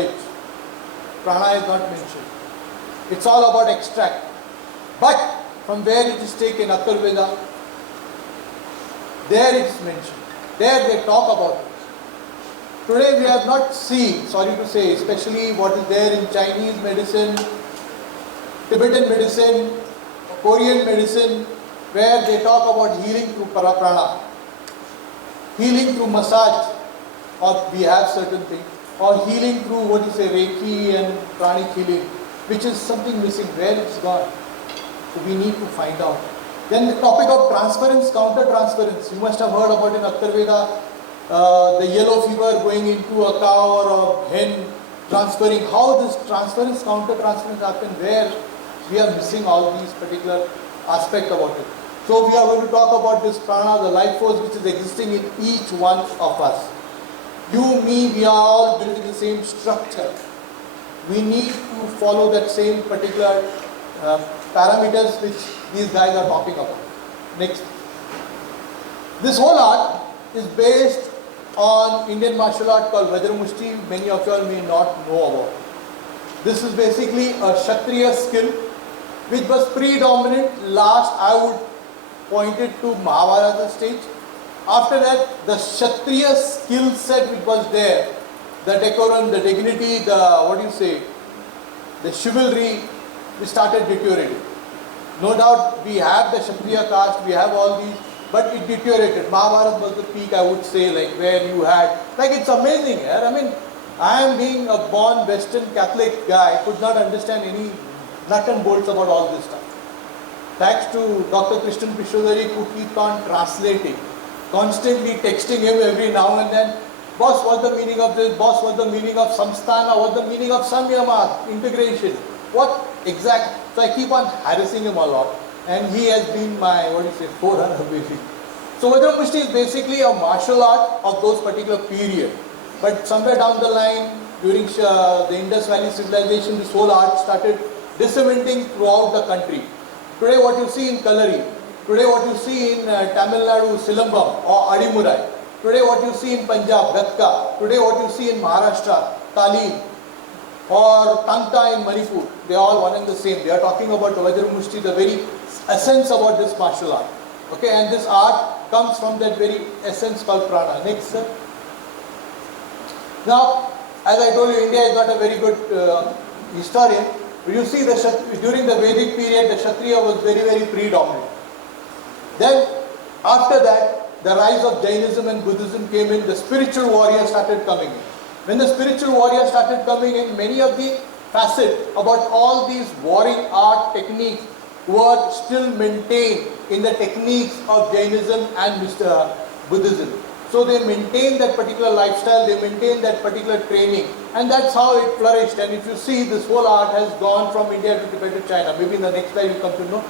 knowledge. Prana is not mentioned. It's all about extract. But from where it is taken, ayurveda, there it is mentioned. There they talk about it. Today we have not seen, sorry to say, especially what is there in Chinese medicine, Tibetan medicine, Korean medicine, where they talk about healing through prana, healing through massage, or we have certain things, or healing through what you say, Reiki and pranic healing, which is something missing. Where it's gone? So we need to find out. Then the topic of transference, counter-transference. You must have heard about in Ayurveda, the yellow fever going into a cow or a hen, transferring. How this transference, counter-transference happen, where we are missing all these particular aspects about it. So we are going to talk about this prana, the life force which is existing in each one of us. You, me, we are all built in the same structure. We need to follow that same particular parameters which these guys are talking about. Next. This whole art is based on Indian martial art called Vajramushti. Many of you all may not know about. This is basically a Kshatriya skill which was predominant. Last I would point it to Mahabharata stage. After that, the Kshatriya skill set which was there, the decorum, the dignity, the chivalry, we started deteriorating. No doubt we have the Kshatriya caste, we have all these, but it deteriorated. Mahabharata was the peak, I would say, like where you had, like it's amazing. Yeah? I mean, I am being a born Western Catholic guy, could not understand any nut and bolts about all this stuff. Thanks to Dr. Krishnan Pishodari, who keep on translating, constantly texting him every now and then. Boss, what's the meaning of this? Boss, what's the meaning of samsthana? What's the meaning of samyama? Integration. What exact? So I keep on harassing him a lot. And he has been my, forerunner basically. So Vajramushti is basically a martial art of those particular period. But somewhere down the line, during the Indus Valley civilization, this whole art started disseminating throughout the country. Today what you see in Kalari, today what you see in Tamil Nadu, Silambam or Adimurai, today what you see in Punjab, Gatka, today what you see in Maharashtra, Talim or Tangta in Manipur, they are all one and the same. They are talking about the Vajramushti, the very essence about this martial art. Okay, and this art comes from that very essence called prana. Next, sir. Now, as I told you, India is not a very good historian. You see, during the Vedic period, the Kshatriya was very, very predominant. Then, after that, the rise of Jainism and Buddhism came in, the spiritual warriors started coming in. When the spiritual warriors started coming in, many of the facets about all these warring art techniques were still maintained in the techniques of Jainism and Buddhism. So they maintained that particular lifestyle, they maintained that particular training, and that's how it flourished. And if you see, this whole art has gone from India to Tibet to China. Maybe in the next slide you'll come to know.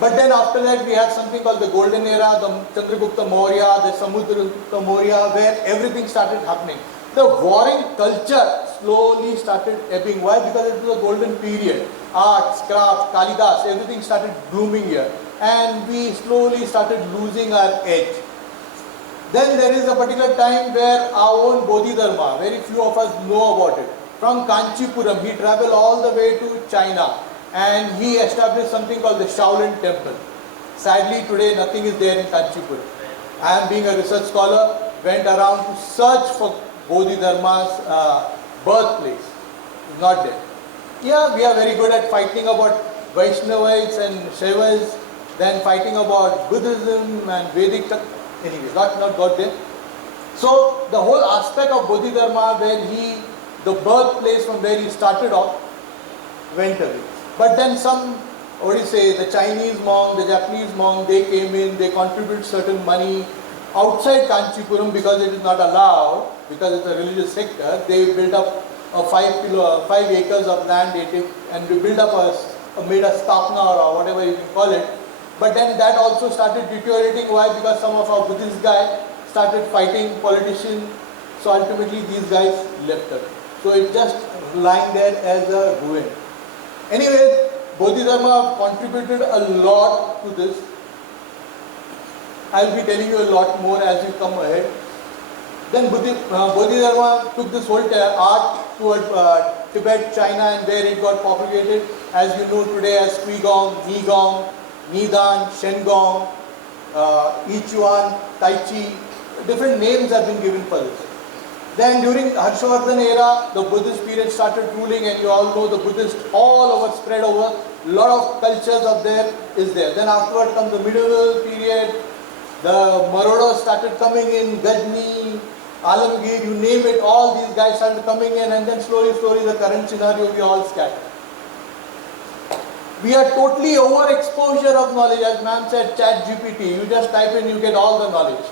But then after that we had something called the Golden Era, the Chandragupta Maurya, the Samudragupta Maurya, where everything started happening. The warring culture slowly started ebbing. Why? Because it was a golden period. Arts, crafts, Kalidas, everything started blooming here. And we slowly started losing our edge. Then there is a particular time where our own Bodhidharma, very few of us know about it. From Kanchipuram, he traveled all the way to China and he established something called the Shaolin Temple. Sadly, today nothing is there in Kanchipuram. I am being a research scholar, went around to search for Bodhidharma's birthplace. It's not there. Yeah, we are very good at fighting about Vaishnavites and Shaivas, then fighting about Buddhism and Vedic. Anyway, not got there. So the whole aspect of Bodhidharma, where the birthplace from where he started off, went away. But then the Chinese monk, the Japanese monk, they came in, they contributed certain money outside Kanchipuram because it is not allowed, because it's a religious sector. They built up 5 acres of land and we built up made a stapna or whatever you can call it. But then that also started deteriorating. Why? Because some of our Buddhist guys started fighting politicians. So ultimately these guys left us. So it's just lying there as a ruin. Anyway, Bodhidharma contributed a lot to this. I'll be telling you a lot more as you come ahead. Then Bodhidharma took this whole art toward Tibet, China, and where it got propagated, as you know today as Qigong, Nigong, Nidan, Shengong, Yichuan, Tai Chi. Different names have been given for this. Then during Harshavardhan era, the Buddhist period started ruling, and you all know the Buddhist all over, spread over, lot of cultures up there is there. Then afterward comes the medieval period, the Marodas started coming in, Gajni, Alamgir, you name it, all these guys started coming in, and then slowly the current scenario we all scattered. We are totally overexposure of knowledge, as ma'am said, chat GPT, you just type in, you get all the knowledge.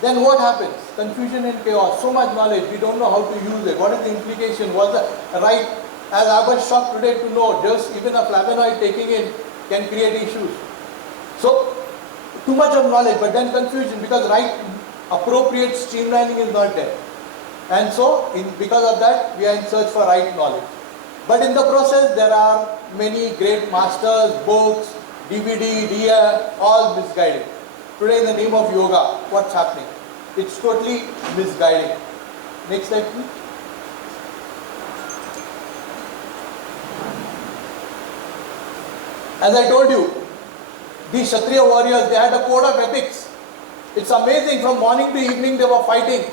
Then what happens? Confusion and chaos, so much knowledge, we don't know how to use it. What is the implication? What's the right? As I was shocked today to know, just even a flavonoid taking in can create issues. So, too much of knowledge, but then confusion, because right, appropriate streamlining is not there. And so, because of that, we are in search for right knowledge. But in the process, there are many great masters, books, DVD, DIA, all misguided. Today, in the name of yoga, what's happening? It's totally misguiding. Next slide, please. As I told you, these Kshatriya warriors, they had a code of ethics. It's amazing, from morning to evening they were fighting.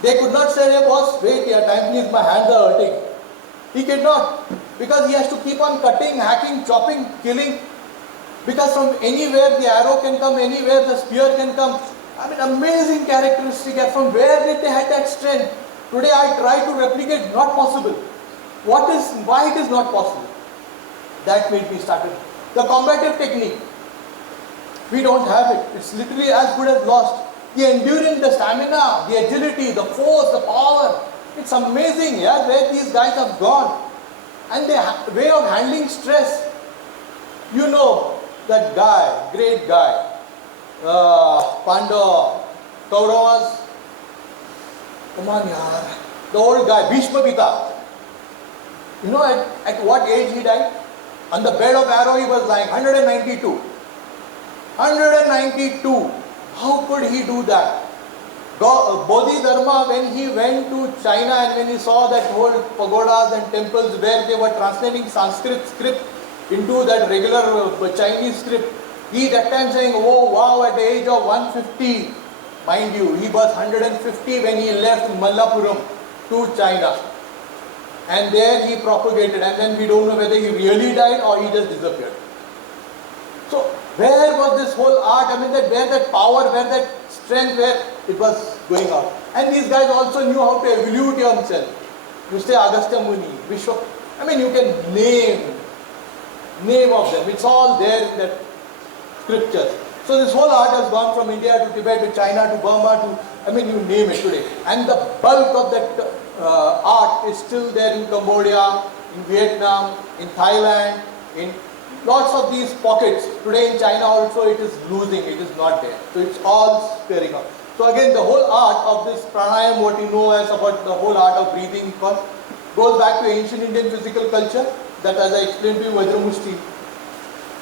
They could not say, hey boss, wait here, time please, my hands are hurting. He could not, because he has to keep on cutting, hacking, chopping, killing. Because from anywhere the arrow can come, anywhere the spear can come. I mean, amazing characteristic. From where did they have that strength? Today I try to replicate, not possible. Why it is not possible? That made me started. The combative technique, we don't have it. It's literally as good as lost. The endurance, the stamina, the agility, the force, the power. It's amazing, yeah, where these guys have gone. And their way of handling stress. You know, that guy, great guy, Pandava, Kauravas, come on yaar, the old guy, Bhishma Pita. You know at what age he died? On the bed of arrow he was lying, 192. 192. How could he do that? Bodhidharma, when he went to China and when he saw that whole pagodas and temples where they were translating Sanskrit script into that regular Chinese script, he that time saying, oh wow, at the age of 150, mind you, he was 150 when he left Mallapuram to China. And there he propagated, and then we don't know whether he really died or he just disappeared. So where was this whole art? I mean, where that power, where that strength, where it was going out. And these guys also knew how to evolve themselves. You say Agastya Muni, Vishwa. I mean, you can name of them. It's all there in that scriptures. So this whole art has gone from India to Tibet to China to Burma to, I mean, you name it today. And the bulk of that art is still there in Cambodia, in Vietnam, in Thailand, in lots of these pockets. Today in China also it is losing, it is not there. So it's all sparing off. So again, the whole art of this pranayama, what you know as about the whole art of breathing, goes back to ancient Indian physical culture, that as I explained to you, Vajramushti.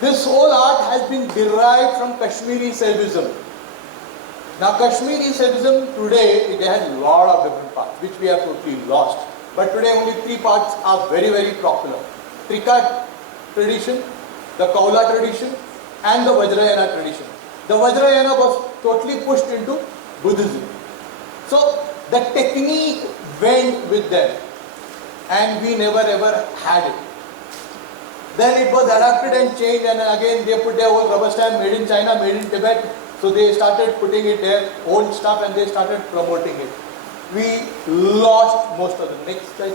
This whole art has been derived from Kashmiri Saivism. Now Kashmiri Saivism today, it has a lot of different parts, which we have totally lost. But today only 3 parts are very, very popular. Trika tradition, the Kaula tradition, and the Vajrayana tradition. The Vajrayana was totally pushed into Buddhism. So the technique went with them, and we never ever had it. Then it was adapted and changed, and again they put their own rubber stamp, made in China, made in Tibet. So they started putting it there, old stuff, and they started promoting it. We lost most of it. Next slide.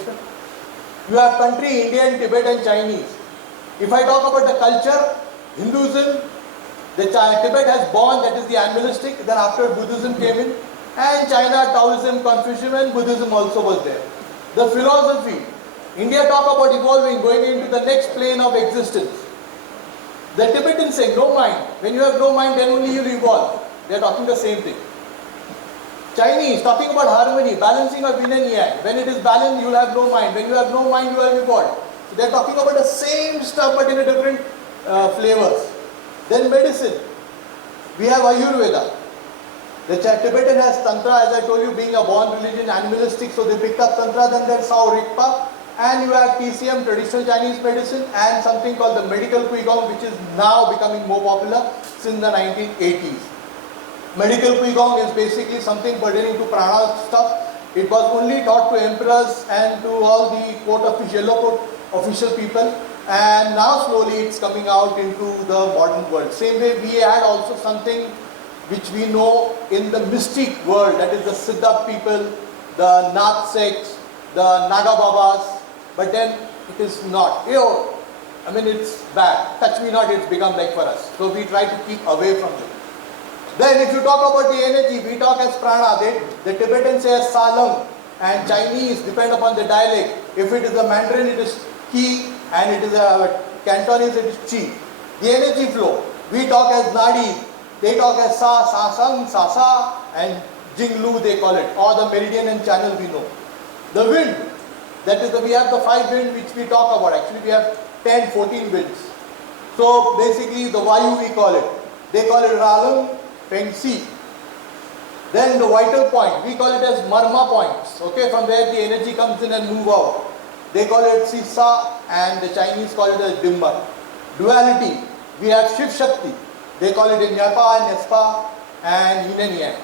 You have country, Indian, Tibet and Chinese. If I talk about the culture, Hinduism, Tibet has born, that is the animalistic, then after Buddhism came in, and China, Taoism, Confucianism and Buddhism also was there. The philosophy, India talk about evolving, going into the next plane of existence. The Tibetans say, no mind. When you have no mind, then only you will evolve. They are talking the same thing. Chinese, talking about harmony, balancing of yin and yang. When it is balanced, you will have no mind. When you have no mind, you will evolve. So they are talking about the same stuff, but in a different flavors. Then medicine. We have ayurveda. The Tibetan has Tantra, as I told you, being a born religion, animalistic, so they picked up Tantra, then there's Sao Rigpa, and you have TCM, traditional Chinese medicine, and something called the medical Qigong, which is now becoming more popular since the 1980s. Medical Qigong is basically something pertaining to prana stuff. It was only taught to emperors and to all the yellow coat official people, and now slowly it's coming out into the modern world. Same way we had also something which we know in the mystic world, that is the Siddha people, the Nath sects, the Naga Babas, but then it is not. It's bad. Touch me not, it's become like for us. So we try to keep away from it. Then if you talk about the energy, we talk as prana. The Tibetans say as salang, and Chinese depend upon the dialect. If it is a Mandarin, it is ki, and it is a Cantonese, it is chi. The energy flow, we talk as nadi, they talk as sa, sasang, sasa, and jinglu they call it, or the meridian and channel we know. The wind, that is we have the 5 wind which we talk about. Actually we have 10, 14 winds. So basically the Vayu we call it. They call it Ralang, Feng Si. Then the vital point, we call it as Marma points. Okay, from where the energy comes in and move out. They call it Sisa, and the Chinese call it as Dimma. Duality, we have Shiv Shakti. They call it Nyapa, Nespa, and Yin and Yang.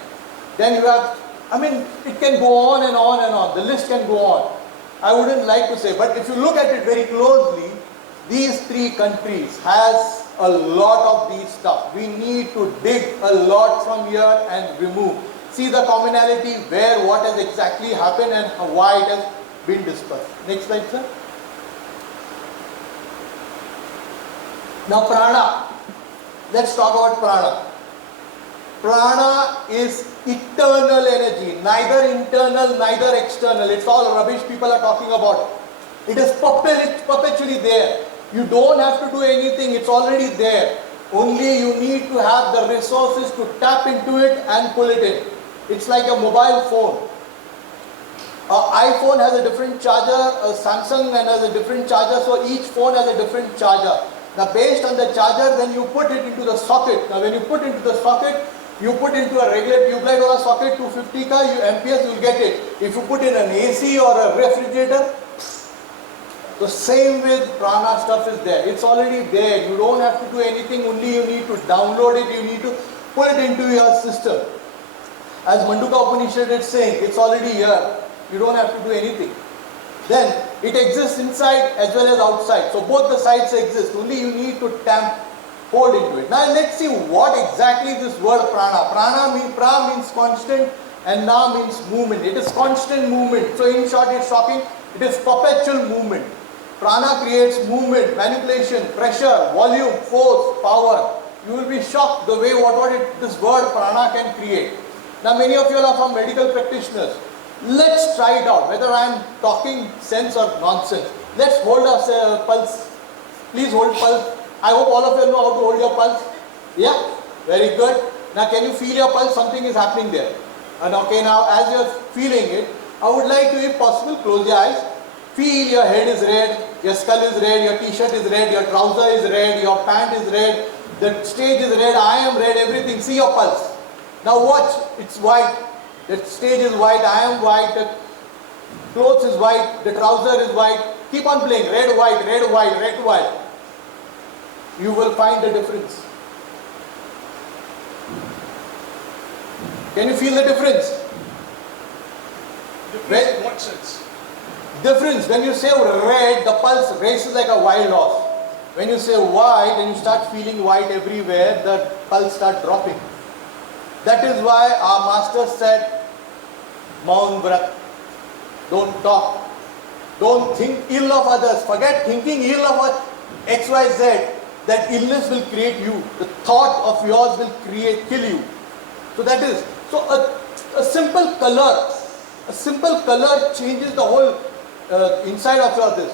Then you have, it can go on and on and on. The list can go on. I wouldn't like to say, but if you look at it very closely, these 3 countries has a lot of these stuff. We need to dig a lot from here and remove. See the commonality, where what has exactly happened and why it has been dispersed. Next slide, sir. Now prana. Let's talk about prana. Prana is eternal energy, neither internal, neither external. It's all rubbish people are talking about. It is perpetually there. You don't have to do anything, it's already there. Only you need to have the resources to tap into it and pull it in. It's like a mobile phone. An iPhone has a different charger, a Samsung has a different charger, so each phone has a different charger. Now based on the charger, then you put it into the socket. Now when you put into the socket, you put into a regular tube light or a socket 250 amperes, you will get it. If you put in an AC or a refrigerator, the same with prana stuff is there. It's already there. You don't have to do anything, only you need to download it, you need to put it into your system. As Manduka Upanishad is saying, it's already here. You don't have to do anything. Then it exists inside as well as outside. So both the sides exist. Only you need to hold into it. Now let's see what exactly this word prana. Pra means constant and na means movement. It is constant movement. So in short, it's talking, it is perpetual movement. Prana creates movement, manipulation, pressure, volume, force, power. You will be shocked the way this word prana can create. Now many of you are from medical practitioners. Let's try it out, whether I am talking sense or nonsense. Let's hold our pulse. Please hold pulse. I hope all of you know how to hold your pulse. Yeah? Very good. Now can you feel your pulse? Something is happening there. And okay, now as you are feeling it, I would like to, if possible, close your eyes. Feel your head is red, your skull is red, your t-shirt is red, your trouser is red, your pant is red, the stage is red, I am red, everything. See your pulse. Now watch, it's white. The stage is white, I am white, the clothes is white, the trouser is white. Keep on playing, red, white, red, white, red, white. You will find the difference. Can you feel the difference? Difference in what sense? Difference, when you say red, the pulse races like a wild horse. When you say white and you start feeling white everywhere, the pulse starts dropping. That is why our master said, Maun Vrat, don't talk. Don't think ill of others. Forget thinking ill of XYZ. That illness will create you. The thought of yours will kill you. So that is, so a simple color changes the whole inside of your this.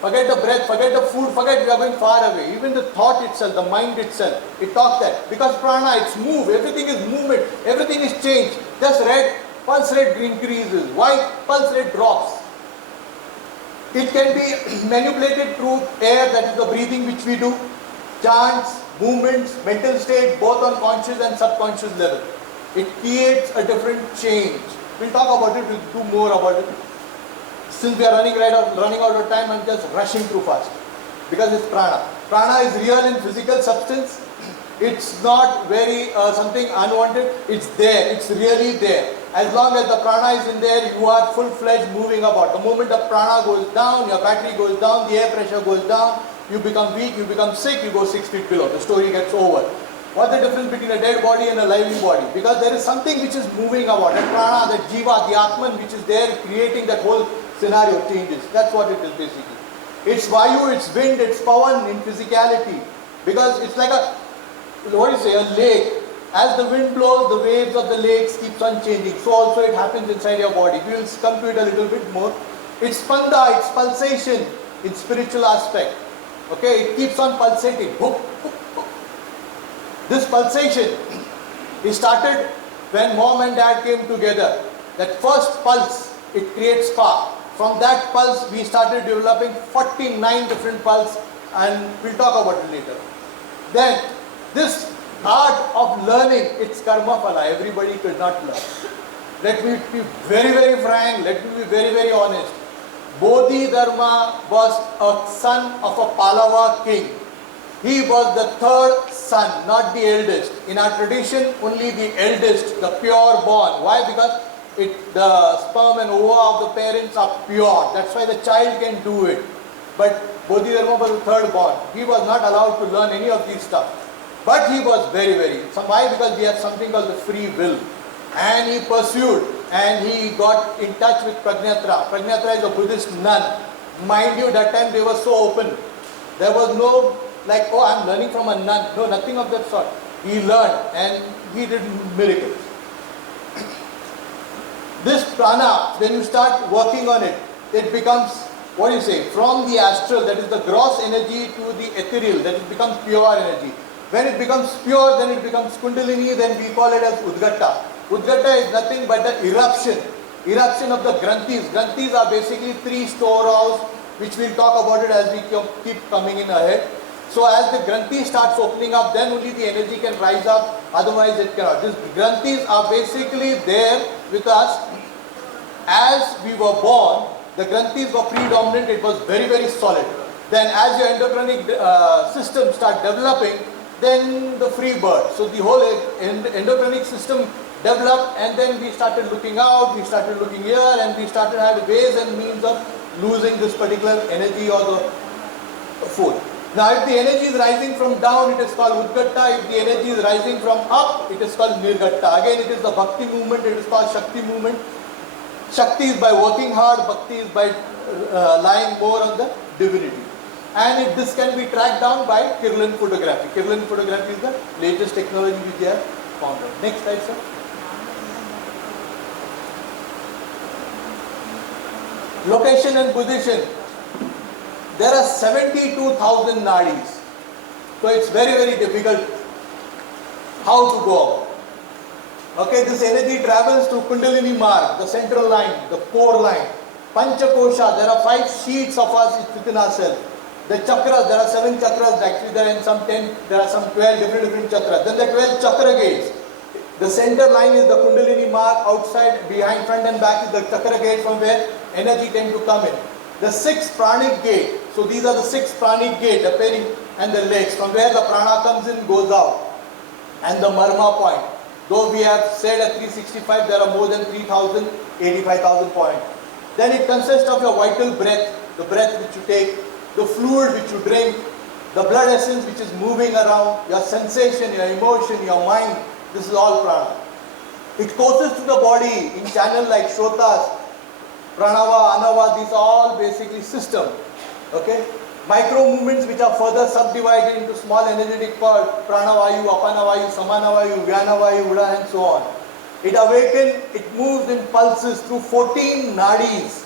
Forget the breath, forget the food, forget we are going far away. Even the thought itself, the mind itself, it talks that. Because prana, it's move, everything is movement, everything is change. Just red, pulse rate increases, white, pulse rate drops. It can be manipulated through air, that is the breathing which we do, chants, movements, mental state, both on conscious and subconscious level. It creates a different change. We'll talk about it, we'll do more about it. Since we are running out of time, I'm just rushing through fast. Because it's prana. Prana is real in physical substance. It's not very something unwanted. It's there. It's really there. As long as the prana is in there, you are full-fledged moving about. The moment the prana goes down, your battery goes down, the air pressure goes down, you become weak, you become sick, you go 6 feet below. The story gets over. What's the difference between a dead body and a living body? Because there is something which is moving about. That prana, that jiva, the atman which is there creating that whole scenario changes. That's what it is basically. It's vayu, it's wind, it's pavan in physicality. Because it's like a lake. As the wind blows, the waves of the lakes keeps on changing. So also it happens inside your body. We will come to it a little bit more. It's spanda, it's pulsation in spiritual aspect. Okay, it keeps on pulsating. This pulsation is started when mom and dad came together. That first pulse, it creates spark. From that pulse, we started developing 49 different pulses, and we'll talk about it later. Then, this art of learning, it's karma phala. Everybody could not learn. Let me be very, very frank. Let me be very, very honest. Bodhidharma was a son of a Pallava king. He was the third son, not the eldest. In our tradition, only the eldest, the pure born. Why? Because the sperm and ova of the parents are pure. That's why the child can do it. But Bodhidharma was the third born. He was not allowed to learn any of these stuff. But he was very, very. Why? Because we have something called the free will. And he pursued and he got in touch with Pragnatra. Pragnatra is a Buddhist nun. Mind you, that time they were so open. There was no like, oh, I'm learning from a nun. No, nothing of that sort. He learned and he did miracles. This prana, when you start working on it, it becomes, from the astral, that is the gross energy, to the ethereal, that it becomes pure energy. When it becomes pure, then it becomes kundalini, then we call it as udgata. Udgata is nothing but the eruption of the granthis. Granthis are basically 3 storehouse, which we'll talk about it as we keep coming in ahead. So as the granthi starts opening up, then only the energy can rise up, otherwise it cannot. These granthis are basically there with us. As we were born, the granthis were predominant, it was very, very solid. Then as your endocrinic system start developing, then the free birth. So the whole endocrinic system developed, and then we started looking out, we started looking here, and we started having ways and means of losing this particular energy or the food. Now if the energy is rising from down, it is called Udgatta. If the energy is rising from up, it is called Nirgatta. Again, it is the Bhakti movement, it is called Shakti movement. Shakti is by working hard, Bhakti is by lying more on the divinity. And this can be tracked down by Kirlian photography. Kirlian photography is the latest technology which they have found out. Next slide, sir. Location and position. There are 72,000 nadis. So it's very, very difficult how to go about. Okay, this energy travels through Kundalini Marg, the central line, the core line. Panchakosha, there are 5 sheets of us within ourselves. The chakras, there are 7 chakras, actually there are in some 10, there are some 12 different chakras. Then the 12 chakra gates. The center line is the Kundalini Marg, outside, behind, front and back is the chakra gate from where energy tends to come in. The 6th pranic gate, so these are the 6 pranic gate, the peri and the legs, from where the prana comes in, goes out. And the marma point. Though we have said at 365, there are more than 3,000, 85,000 points. Then it consists of your vital breath, the breath which you take, the fluid which you drink, the blood essence which is moving around, your sensation, your emotion, your mind. This is all prana. It courses to the body in channel like shrotas, pranava, anava, these are all basically system. Okay? Micro movements which are further subdivided into small energetic parts, pranavayu, apanavayu, samanavayu, vyanavayu, uda, and so on. It awakens, it moves in pulses through 14 nadis.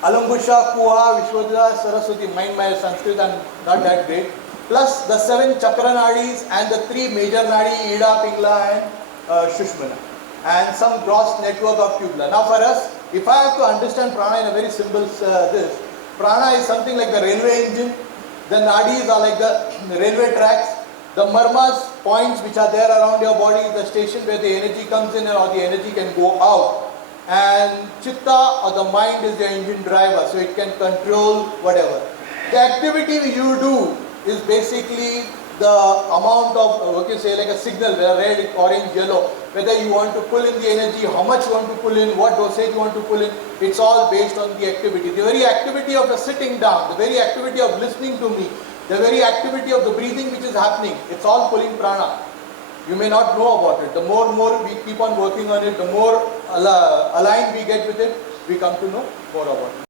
Alangusha, Kuha, Vishwadha, Saraswati, mind my Sanskrit, I'm not that great. Plus the 7 chakra nadis and the 3 major nadi, Ida, Pingla and Shushmana. And some gross network of tubula. Now for us, if I have to understand prana in a very simple prana is something like the railway engine. The nadis are like the railway tracks. The marmas, points which are there around your body, is the station where the energy comes in or the energy can go out. And chitta or the mind is your engine driver, so it can control whatever. The activity you do is basically the amount of, like a signal, red, orange, yellow, whether you want to pull in the energy, how much you want to pull in, what dosage you want to pull in, it's all based on the activity. The very activity of the sitting down, the very activity of listening to me, the very activity of the breathing which is happening, it's all pulling prana. You may not know about it. The more we keep on working on it, the more aligned we get with it, we come to know more about it.